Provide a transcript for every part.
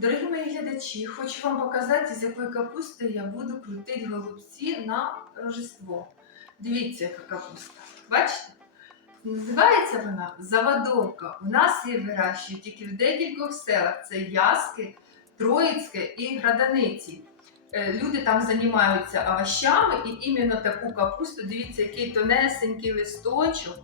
Дорогі мої глядачі, хочу вам показати, з якої капусти я буду крутити голубці на Рождество. Дивіться, яка капуста. Бачите? Називається вона Заводовка. У нас її вирощують тільки в декількох селах. Це Яски, Троїцьке і Граданиці. Е, Люди там займаються овощами і іменно таку капусту, дивіться, який тонесенький листочок.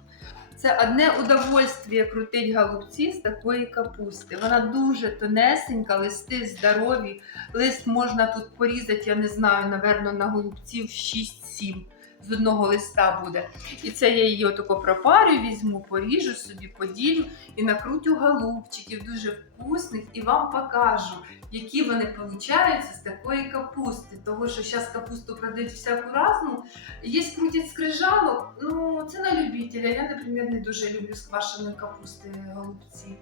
Це одне удовольствие крутить голубці з такої капусти. Вона дуже тонесенька, листи здорові. Лист можна тут порізати, я не знаю, напевно, на голубців 6-7 з одного листа буде. І це я її отако пропарю, візьму, поріжу собі, поділю і накрутю голубчиків дуже вкусних і вам покажу, які вони получаються з такої капусти. Того, що зараз капусту продають всяку разну. Є крутять з крижалок, ну це на любителя. Я, наприклад, не дуже люблю з квашеної капусти голубці.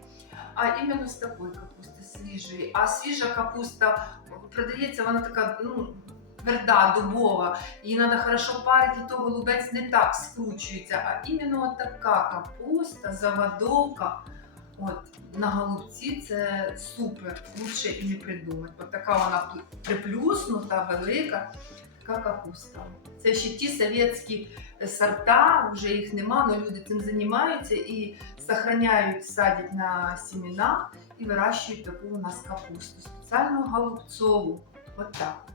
А іменно з такої капусти свіжої. А свіжа капуста продається, вона така, ну. Тверда, дубова, її треба хорошо парити, то голубець не так скручується, а іменно така капуста, заводовка. От на голубці це супер, лучше і не придумати. От така вона приплюснута, велика, така капуста. Це ще ті совєтські сорта, вже їх нема, але люди цим займаються і сохраняють, садять на сімена і вирощують таку у нас капусту. Спеціально голубцову. От так.